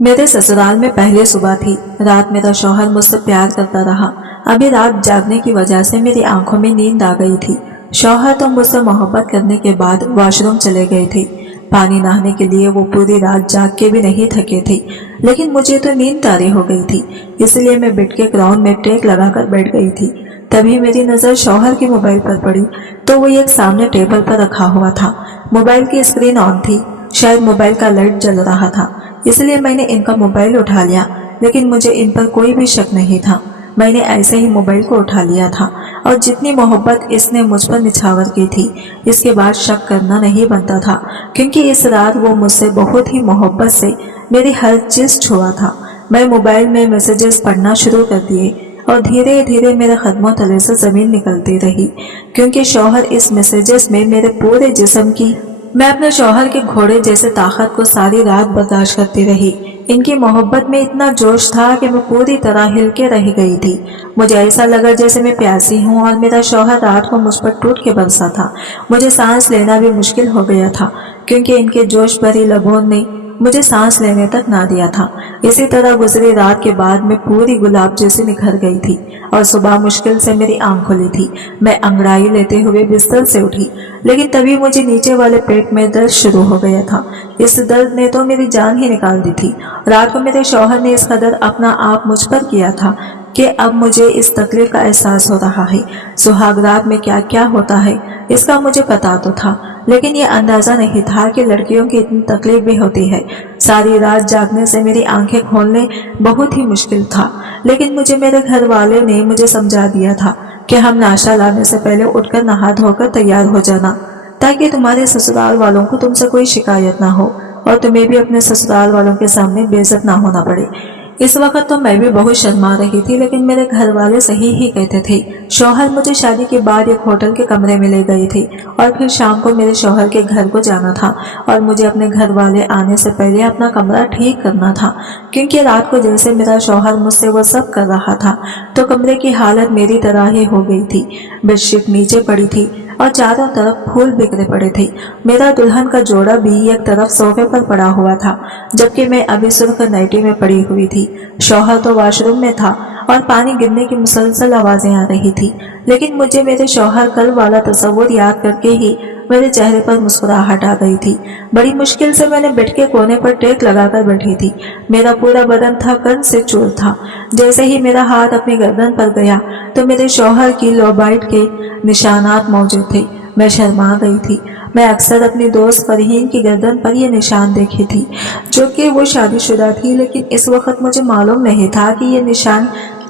मेरे ससुराल में पहले सुबह थी। रात मेरा शौहर मुझसे प्यार करता रहा। अभी रात जागने की वजह से मेरी आंखों में नींद आ गई थी। शौहर तो मुझसे मोहब्बत करने के बाद वॉशरूम चले गए थे। पानी नहाने के लिए वो पूरी रात जाग के भी नहीं थके थे, लेकिन मुझे तो नींद तारी हो गई थी, इसलिए मैं बेड के ग्राउंड में टेक लगाकर बैठ गई थी। तभी मेरी नज़र शौहर के मोबाइल पर पड़ी, तो वो एक सामने टेबल पर रखा हुआ था। मोबाइल की स्क्रीन ऑन थी, शायद मोबाइल का लाइट जल रहा था, इसलिए मैंने इनका मोबाइल उठा लिया। लेकिन मुझे इन पर कोई भी शक नहीं था। मैंने ऐसे ही मोबाइल को उठा लिया था, और जितनी मोहब्बत इसने मुझ पर निछावर की थी, इसके बाद शक करना नहीं बनता था, क्योंकि इस रात वो मुझसे बहुत ही मोहब्बत से मेरी हर चीज़ छुआ था। मैं मोबाइल में मैसेजेस पढ़ना शुरू कर दिए, और धीरे धीरे मेरे कदमों तले से ज़मीन निकलती रही, क्योंकि शौहर इस मैसेजेस में मेरे पूरे जिस्म की, मैं अपने शौहर के घोड़े जैसे ताकत को सारी रात बर्दाश्त करती रही। इनकी मोहब्बत में इतना जोश था कि मैं पूरी तरह हिल के रह गई थी। मुझे ऐसा लगा जैसे मैं प्यासी हूँ और मेरा शौहर रात को मुझ पर टूट के बरसा था। मुझे सांस लेना भी मुश्किल हो गया था, क्योंकि इनके जोश भरी लबों ने मुझे सांस लेने तक ना दिया था। इसी तरह गुजरी रात के बाद मैं पूरी गुलाब जैसी निखर गई थी, और सुबह मुश्किल से मेरी आंख खुली थी। मैं अंगड़ाई लेते हुए बिस्तर से उठी, लेकिन तभी मुझे नीचे वाले पेट में दर्द शुरू हो गया था। इस दर्द ने तो मेरी जान ही निकाल दी थी। रात को मेरे शौहर ने इस कदर अपना आप मुझ पर किया था कि अब मुझे इस तकलीफ का एहसास हो रहा है। सुहाग रात में क्या क्या होता है इसका मुझे पता तो था, लेकिन ये अंदाज़ा नहीं था कि लड़कियों की इतनी तकलीफ भी होती है। सारी रात जागने से मेरी आंखें खोलने बहुत ही मुश्किल था, लेकिन मुझे मेरे घर वाले ने मुझे समझा दिया था कि हम नाश्ता लाने से पहले उठकर नहा धोकर तैयार हो जाना, ताकि तुम्हारे ससुराल वालों को तुमसे कोई शिकायत ना हो और तुम्हें भी अपने ससुराल वालों के सामने बेइज्जत ना होना पड़े। इस वक्त तो मैं भी बहुत शर्मा रही थी, लेकिन मेरे घर वाले सही ही कहते थे। शौहर मुझे शादी के बाद एक होटल के कमरे में ले गए थे, और फिर शाम को मेरे शौहर के घर को जाना था, और मुझे अपने घर वाले आने से पहले अपना कमरा ठीक करना था, क्योंकि रात को जैसे मेरा शौहर मुझसे वो सब कर रहा था, तो कमरे की हालत मेरी तरह ही हो गई थी। बेडशीट नीचे पड़ी थी और चारों तरफ फूल बिखरे पड़े थे। मेरा दुल्हन का जोड़ा भी एक तरफ सोफे पर पड़ा हुआ था, जबकि मैं अभी सुर्ख नाइटी में पड़ी हुई थी। शौहर तो वॉशरूम में था और पानी गिरने की मुसलसल आवाजें आ रही थी, लेकिन मुझे मेरे शौहर कल वाला तस्वुर याद करके ही मेरे चेहरे पर मुस्कुराहट आ गई थी। बड़ी मुश्किल से मैंने बेड के कोने पर टेक लगाकर बैठी थी। मेरा पूरा बदन थकन से चूर था। जैसे ही मेरा हाथ अपनी गर्दन पर गया तो मेरे शौहर की लोबाइट के निशानात मौजूद थे। मैं शर्मा गई थी। मैं अक्सर अपनी दोस्त फरहीन की गर्दन पर ये निशान देखी थी, जो कि वो शादीशुदा थी, लेकिन इस वक्त मुझे मालूम नहीं था कि ये निशान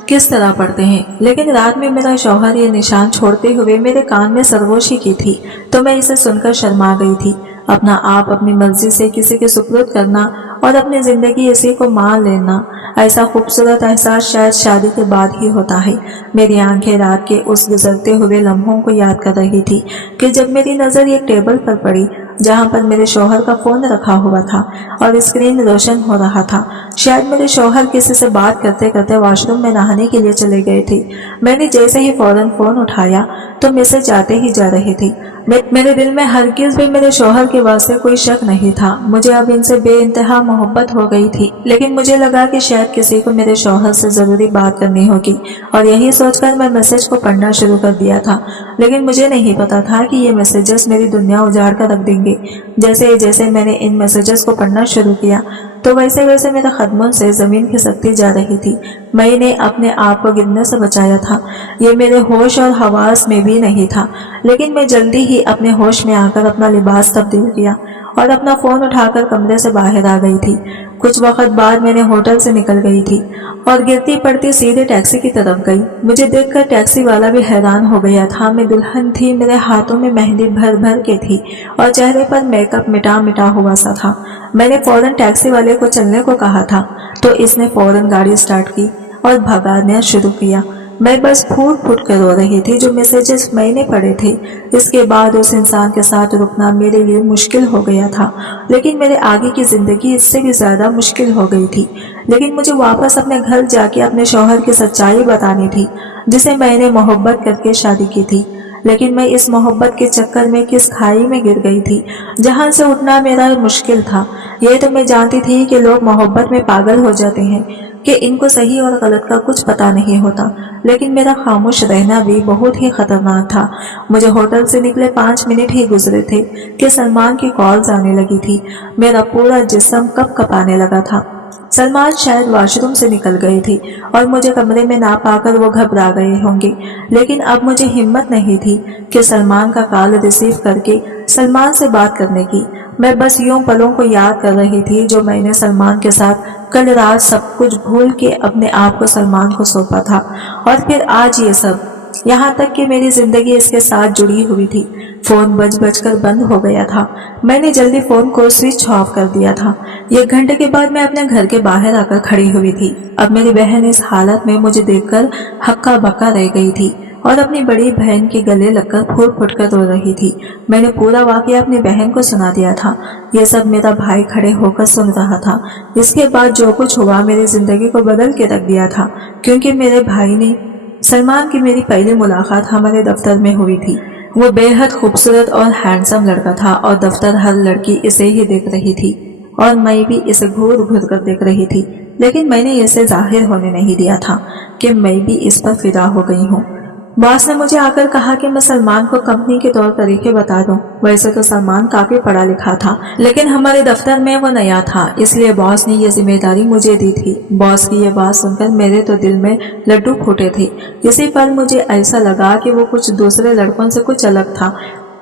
किस तरह पड़ते हैं। लेकिन रात में मेरा शौहर ये निशान छोड़ते हुए मेरे कान में सरगोशी की थी, तो मैं इसे सुनकर शर्मा गई थी। अपना आप अपनी मर्जी से किसी के सुपुर्द करना और अपनी जिंदगी इसी को मान लेना, ऐसा खूबसूरत एहसास शायद शादी के बाद ही होता है। मेरी आंखें रात के उस गुजरते हुए लम्हों को याद कर रही थी कि जब मेरी नज़र एक टेबल पर पड़ी जहां पर मेरे शौहर का फोन रखा हुआ था और स्क्रीन रोशन हो रहा था। शायद मेरे शौहर किसी से बात करते करते वॉशरूम में नहाने के लिए चले गए थे। मैंने जैसे ही फौरन फोन उठाया तो मैसेज आते ही जा रहे थे। मेरे दिल में हरगिज़ भी मेरे शौहर के वास्ते कोई शक नहीं था। मुझे अब इनसे बेइंतहा मोहब्बत हो गई थी, लेकिन मुझे लगा कि शायद किसी को मेरे शौहर से ज़रूरी बात करनी होगी, और यही सोचकर मैं मैसेज को पढ़ना शुरू कर दिया था। लेकिन मुझे नहीं पता था कि ये मैसेजेस मेरी दुनिया उजाड़ कर रख देंगे। जैसे जैसे मैंने इन मैसेजेस को पढ़ना शुरू किया तो वैसे वैसे मेरे कदमों से ज़मीन खिसकती जा रही थी। मैंने अपने आप को गिरने से बचाया था। ये मेरे होश और हवास में भी नहीं था, लेकिन मैं जल्दी ही अपने होश में आकर अपना लिबास तब्दील किया और अपना फ़ोन उठाकर कमरे से बाहर आ गई थी। कुछ वक्त बाद मैंने होटल से निकल गई थी और गिरती पड़ती सीधे टैक्सी की तरफ गई। मुझे देखकर टैक्सी वाला भी हैरान हो गया था। मैं दुल्हन थी, मेरे हाथों में मेहंदी भर भर के थी और चेहरे पर मेकअप मिटा मिटा हुआ सा था। मैंने फौरन टैक्सी वाले को चलने को कहा था, तो इसने फौरन गाड़ी स्टार्ट की और भगाना शुरू किया। मैं बस फूट फूट कर रो रही थी। जो मैसेजेस मैंने पढ़े थे, इसके बाद उस इंसान के साथ रुकना मेरे लिए मुश्किल हो गया था, लेकिन मेरे आगे की ज़िंदगी इससे भी ज़्यादा मुश्किल हो गई थी। लेकिन मुझे वापस अपने घर जाके अपने शौहर की सच्चाई बतानी थी, जिसे मैंने मोहब्बत करके शादी की थी। لیکن میں اس محبت کے چکر میں کس کھائی میں گر گئی تھی جہاں سے اٹھنا میرا مشکل تھا۔ یہ تو میں جانتی تھی کہ لوگ محبت میں پاگل ہو جاتے ہیں، کہ ان کو صحیح اور غلط کا کچھ پتہ نہیں ہوتا، لیکن میرا خاموش رہنا بھی بہت ہی خطرناک تھا۔ مجھے ہوٹل سے نکلے 5 منٹ ہی گزرے تھے کہ سلمان کی کالز آنے لگی تھی۔ میرا پورا جسم کپ کپانے لگا تھا۔ سلمان شاید واش روم سے نکل گئے تھے اور مجھے کمرے میں نہ پا کر وہ گھبرا گئے ہوں گے، لیکن اب مجھے ہمت نہیں تھی کہ سلمان کا کال ریسیو کر کے سلمان سے بات کرنے کی۔ میں بس یوں پلوں کو یاد کر رہی تھی جو میں نے سلمان کے ساتھ کل رات سب کچھ بھول کے اپنے آپ کو سلمان کو سونپا تھا، اور پھر آج یہ سب، یہاں تک کہ میری زندگی اس کے ساتھ جڑی ہوئی تھی۔ فون بج کر بند ہو گیا تھا۔ میں نے جلدی فون کو سوئچ آف کر دیا تھا۔ 1 گھنٹے کے بعد میں اپنے گھر کے باہر آ کر کھڑی ہوئی تھی۔ اب میری بہن اس حالت میں مجھے دیکھ کر ہکا بکا رہ گئی تھی اور اپنی بڑی بہن کے گلے لگ کر پھوٹ پھوٹ کر رو رہی تھی۔ میں نے پورا واقعہ اپنی بہن کو سنا دیا تھا۔ یہ سب میرا بھائی کھڑے ہو کر سن رہا تھا۔ اس کے بعد جو کچھ ہوا میری زندگی کو بدل کے رکھ دیا تھا، کیونکہ میرے بھائی نے سلمان کی میری پہلی ملاقات ہمارے دفتر میں ہوئی تھی۔ وہ بے حد خوبصورت اور ہینڈسم لڑکا تھا اور دفتر ہر لڑکی اسے ہی دیکھ رہی تھی اور میں بھی اسے گھور گھور کر دیکھ رہی تھی، لیکن میں نے اسے ظاہر ہونے نہیں دیا تھا کہ میں بھی اس پر فدا ہو گئی ہوں۔ باس نے مجھے آ کر کہا کہ میں سلمان کو کمپنی کے طور طریقے بتا دوں۔ ویسے تو سلمان کافی پڑھا لکھا تھا، لیکن ہمارے دفتر میں وہ نیا تھا، اس لیے باس نے یہ ذمہ داری مجھے دی تھی۔ باس کی یہ بات سن کر میرے تو دل میں لڈو پھوٹے تھے۔ اسی پر مجھے ایسا لگا کہ وہ کچھ دوسرے لڑکوں سے کچھ الگ تھا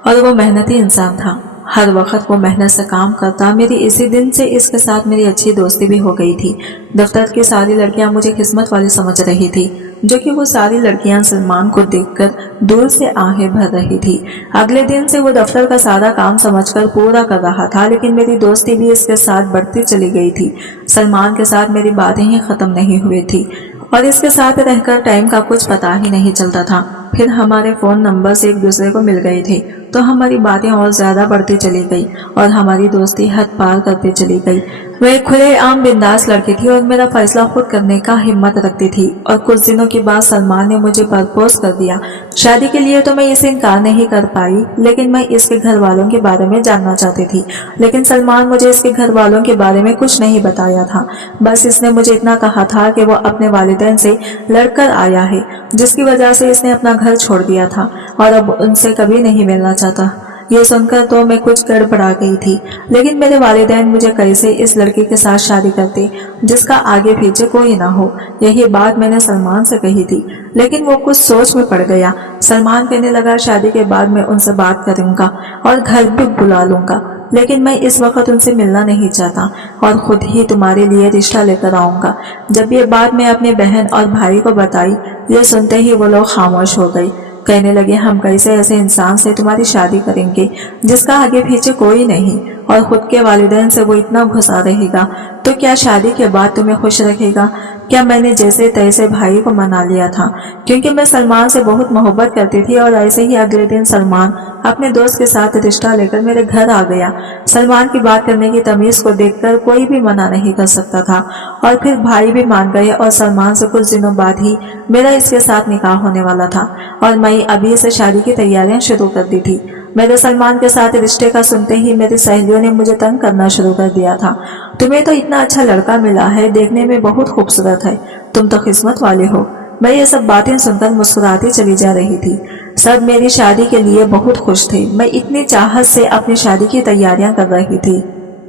اور وہ محنتی انسان تھا، ہر وقت وہ محنت سے کام کرتا۔ میری اسی دن سے اس کے ساتھ میری اچھی دوستی بھی ہو گئی تھی۔ دفتر کی ساری لڑکیاں مجھے قسمت والی سمجھ رہی تھی، جو کہ وہ ساری لڑکیاں سلمان کو دیکھ کر دور سے آہیں بھر رہی تھی۔ اگلے دن سے وہ دفتر کا سارا کام سمجھ کر پورا کر رہا تھا، لیکن میری دوستی بھی اس کے ساتھ بڑھتی چلی گئی تھی۔ سلمان کے ساتھ میری باتیں ہی ختم نہیں ہوئی تھی اور اس کے ساتھ رہ کر ٹائم کا کچھ پتہ ہی نہیں چلتا تھا۔ پھر ہمارے فون نمبرز ایک دوسرے کو مل گئے تھے تو ہماری باتیں اور زیادہ بڑھتی چلی گئی اور ہماری دوستی حد پار کرتی چلی گئی۔ وہ ایک کھلے عام بنداس لڑکی تھی اور میرا فیصلہ خود کرنے کا ہمت رکھتی تھی، اور کچھ دنوں کے بعد سلمان نے مجھے پرپوز کر دیا۔ شادی کے لیے تو میں اسے انکار نہیں کر پائی، لیکن میں اس کے گھر والوں کے بارے میں جاننا چاہتی تھی۔ لیکن سلمان مجھے اس کے گھر والوں کے بارے میں کچھ نہیں بتایا تھا، بس اس نے مجھے اتنا کہا تھا کہ وہ اپنے والدین سے لڑ کر آیا ہے، جس کی وجہ سے اس نے اپنا گھر چھوڑ دیا تھا اور اب ان سے کبھی نہیں ملنا چاہتا۔ یہ سن کر تو میں کچھ گڑبڑا گئی تھی، لیکن میرے والدین مجھے کیسے اس لڑکی کے ساتھ شادی کرتے جس کا آگے پیچھے کوئی نہ ہو۔ یہی بات میں نے سلمان سے کہی تھی، لیکن وہ کچھ سوچ میں پڑ گیا۔ سلمان کہنے لگا شادی کے بعد میں ان سے بات کروں گا اور گھر بھی بلا لوں گا، لیکن میں اس وقت ان سے ملنا نہیں چاہتا اور خود ہی تمہارے لیے رشتہ لے کر آؤں گا۔ جب یہ بات میں اپنی بہن اور بھائی کو بتائی، یہ سنتے ہی وہ لوگ خاموش ہو گئی۔ کہنے لگے ہم کیسے ایسے انسان سے تمہاری شادی کریں گے جس کا آگے پیچھے کوئی نہیں، اور خود کے والدین سے وہ اتنا گھسا رہے گا تو کیا شادی کے بعد تمہیں خوش رکھے گا؟ کیا میں نے جیسے تیسے بھائی کو منا لیا تھا، کیونکہ میں سلمان سے بہت محبت کرتی تھی، اور ایسے ہی اگلے دن سلمان اپنے دوست کے ساتھ رشتہ لے کر میرے گھر آ گیا۔ سلمان کی بات کرنے کی تمیز کو دیکھ کر کوئی بھی منع نہیں کر سکتا تھا، اور پھر بھائی بھی مان گئے، اور سلمان سے کچھ دنوں بعد ہی میرا اس کے ساتھ نکاح ہونے والا تھا، اور میں ابھی سے شادی کی تیاریاں شروع کر دی تھی۔ میرے سلمان کے ساتھ رشتے کا سنتے ہی میری سہیلیوں نے مجھے تنگ کرنا شروع کر دیا تھا۔ تمہیں تو اتنا اچھا لڑکا ملا ہے، دیکھنے میں بہت خوبصورت ہے، تم تو قسمت والے ہو۔ میں یہ سب باتیں سن کر مسکراتی چلی جا رہی تھی۔ سب میری شادی کے لیے بہت خوش تھے، میں اتنی چاہت سے اپنی شادی کی تیاریاں کر رہی تھی،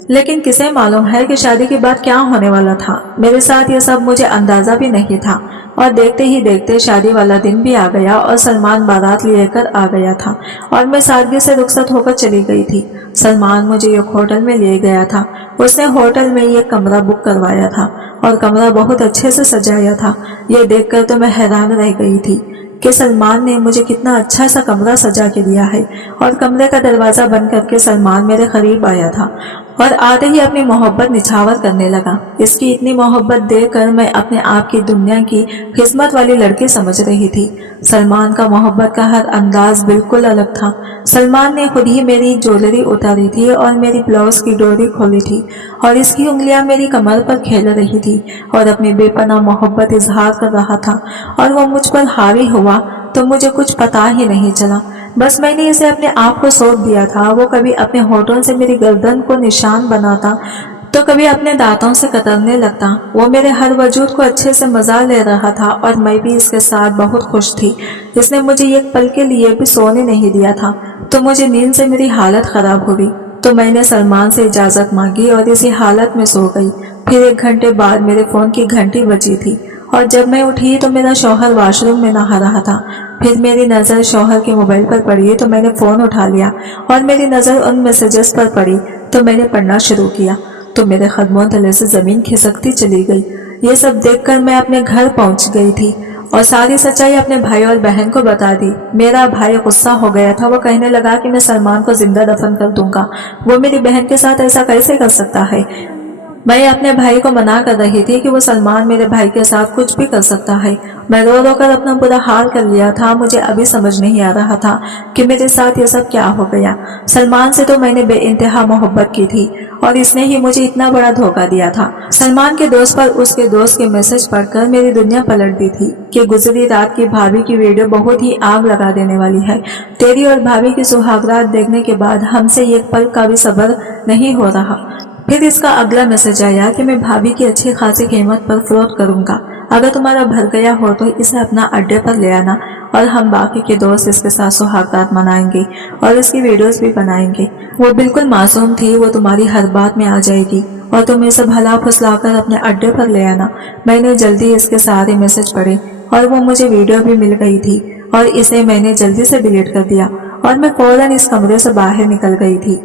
لیکن کسے معلوم ہے کہ شادی کے بعد کیا ہونے والا تھا۔ میرے ساتھ یہ سب مجھے اندازہ بھی نہیں تھا، اور دیکھتے ہی دیکھتے شادی والا دن بھی آ گیا اور سلمان بارات لے کر آ گیا تھا، اور میں سادگی سے رخصت ہو کر چلی گئی تھی۔ سلمان مجھے ایک ہوٹل میں لے گیا تھا۔ اس نے ہوٹل میں ایک کمرہ بک کروایا تھا اور کمرہ بہت اچھے سے سجایا تھا۔ یہ دیکھ کر تو میں حیران رہ گئی تھی کہ سلمان نے مجھے کتنا اچھا سا کمرہ سجا کے دیا ہے، اور کمرے کا دروازہ بند کر کے سلمان میرے قریب آیا تھا اور آتے ہی اپنی محبت نچھاور کرنے لگا۔ اس کی اتنی محبت دیکھ کر میں اپنے آپ کی دنیا کی قسمت والی لڑکی سمجھ رہی تھی۔ سلمان کا محبت کا ہر انداز بالکل الگ تھا۔ سلمان نے خود ہی میری جویلری اتاری تھی اور میری بلاؤز کی ڈوری کھولی تھی، اور اس کی انگلیاں میری کمر پر کھیل رہی تھی اور اپنی بے پناہ محبت اظہار کر رہا تھا، اور وہ مجھ پر حاوی ہوا तो मुझे कुछ पता ही नहीं चला। बस मैंने इसे अपने आप को सौंप दिया था। वो कभी अपने होठों से मेरी गर्दन को निशान बनाता तो कभी अपने दांतों से कतरने लगता। वो मेरे हर वजूद को अच्छे से मजा ले रहा था और मैं भी इसके साथ बहुत खुश थी। इसने मुझे एक पल के लिए भी सोने नहीं दिया था, तो मुझे नींद से मेरी हालत खराब हो गई। तो मैंने सलमान से इजाजत मांगी और इसी हालत में सो गई। फिर 1 घंटे बाद मेरे फोन की घंटी बजी थी और जब मैं उठी तो मेरा शौहर वॉशरूम में नहा रहा था। फिर मेरी नज़र शौहर के मोबाइल पर पड़ी तो मैंने फ़ोन उठा लिया और मेरी नज़र उन मैसेजेस पर पड़ी तो मैंने पढ़ना शुरू किया तो मेरे कदमों तले से ज़मीन खिसकती चली गई। ये सब देखकर मैं अपने घर पहुंच गई थी और सारी सच्चाई अपने भाई और बहन को बता दी। मेरा भाई गुस्सा हो गया था। वो कहने लगा कि मैं सलमान को जिंदा दफन कर दूंगा। वो मेरी बहन के साथ ऐसा कैसे कर सकता है। मैं अपने भाई को मना कर रही थी कि वो सलमान मेरे भाई के साथ कुछ भी कर सकता है। मैं रो रो कर अपना बुरा हाल कर लिया था। मुझे अभी समझ नहीं आ रहा था कि मेरे साथ ये सब क्या हो गया। सलमान से तो मैंने बेइंतहा मोहब्बत की थी और इसने ही मुझे इतना बड़ा धोखा दिया था। सलमान के दोस्त पर उसके दोस्त के मैसेज पढ़कर मेरी दुनिया पलट दी थी कि गुजरी रात की भाभी की वीडियो बहुत ही आग लगा देने वाली है। तेरी और भाभी की सुहागरात देखने के बाद हमसे एक पल का भी सब्र नहीं हो रहा। फिर इसका अगला मैसेज आया कि मैं भाभी की अच्छी खासी कीमत पर फरोख्त करूंगा। अगर तुम्हारा भर गया हो तो इसे अपना अड्डे पर ले आना और हम बाकी के दोस्त इसके साथ सुहागरात मनाएंगे और इसकी वीडियोस भी बनाएंगे। वो बिल्कुल मासूम थी। वो तुम्हारी हर बात में आ जाएगी और तुम इसे भला फुसलाकर अपने अड्डे पर ले आना। मैंने जल्दी इसके सारे मैसेज पढ़े और वो मुझे वीडियो भी मिल गई थी और इसे मैंने जल्दी से डिलीट कर दिया और मैं फौरन इस कमरे से बाहर निकल गई थी।